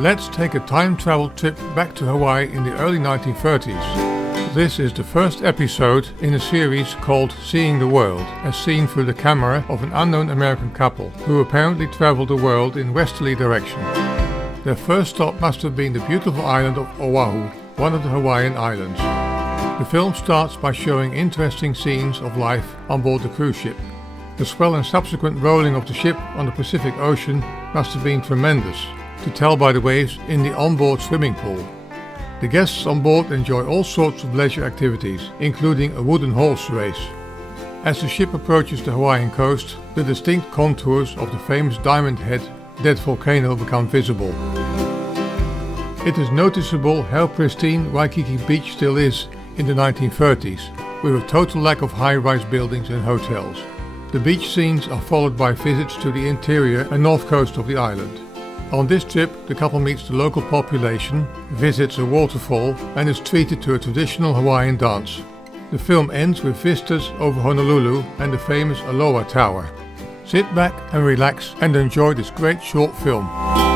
Let's take a time travel trip back to Hawaii in the early 1930s. This is the first episode in a series called Seeing the World, as seen through the camera of an unknown American couple who apparently traveled the world in westerly direction. Their first stop must have been the beautiful island of Oahu, one of the Hawaiian islands. The film starts by showing interesting scenes of life on board the cruise ship. The swell and subsequent rolling of the ship on the Pacific Ocean must have been tremendous, to tell by the waves in the onboard swimming pool. The guests on board enjoy all sorts of leisure activities, including a wooden horse race. As the ship approaches the Hawaiian coast, the distinct contours of the famous Diamond Head dead volcano become visible. It is noticeable how pristine Waikiki beach still is in the 1930s, with a total lack of high-rise buildings and hotels. The beach scenes are followed by visits to the interior and north coast of the island. On this trip, the couple meets the local population, visits a waterfall, and is treated to a traditional Hawaiian dance. The film ends with vistas over Honolulu and the famous Aloha Tower. Sit back and relax and enjoy this great short film.